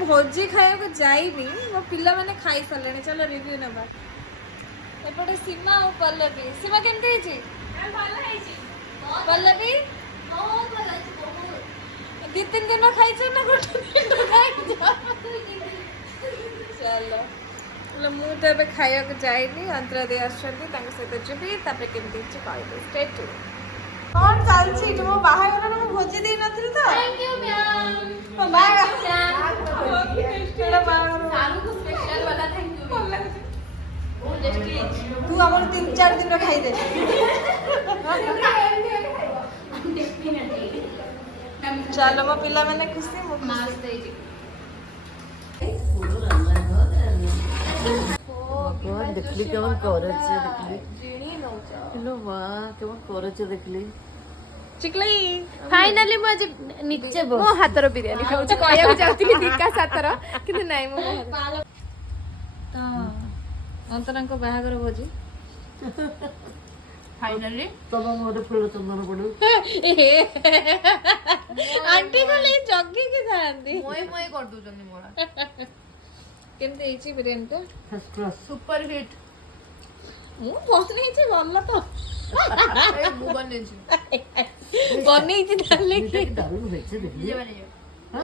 ଭୋଜି ଖାଇବାକୁ ଯାଇନି ମୋ ପିଲାମାନେ ଖାଇ ସାରିଲେଣି ଚାଲ ରିଭ୍ୟୁ ନେବା ଏପଟେ ସୀମା ଆଉ ପଲ୍ଲବୀ ସୀମା କେମିତି ହେଇଛି ପଲ୍ଲବୀ ଦି ତିନି ଦିନ ଖାଇଛ ନା ଗୋଟେ ଦିନ ଖାଇଛ ଚାଲ ମୁଁ ତ ଏବେ ଖାଇବାକୁ ଯାଇନି ଅନ୍ତରା ଦେଇ ଆସୁଛନ୍ତି ତାଙ୍କ ସହିତ ଯିବି ତାପରେ କେମିତି ହେଇଛି କହିବି ଷ୍ଟେ ଟ୍ୟୁନ୍ କଣ ଚାଲିଛି ଏଠି ମୋ ବାହାଘରରେ ମୁଁ ଭୋଜି ଦେଇନଥିଲି ତ ମୋ ତୁ ଆମର 3-4 ଦିନ ଖାଇଦେ ଚାଲ ମୋ ପିଲାମାନେ ଖୁସି ମୁଁ ଖୁସି देखली केवन करछे देखली हेलो वाह केवन करछे देखली चिकली फाइनली मु आज नीचे बस मो हातर बिरयानी खाउछ कहया जाउतिली विकास हातर किंतु नाही मो तो अंतरांको बाहागर भोजी फाइनली तब मोरे फूल चंदन पड़ू आंटी को ले जग्गी की थांदी मोय मोय कर दुजनी मोरा केमते हेची बिरयानी तो फर्स्ट क्लास सुपर हिट मु बनेइछि भल्ला तो ए भुवन नेछि बनेइछि ताले दारू भेचे देखली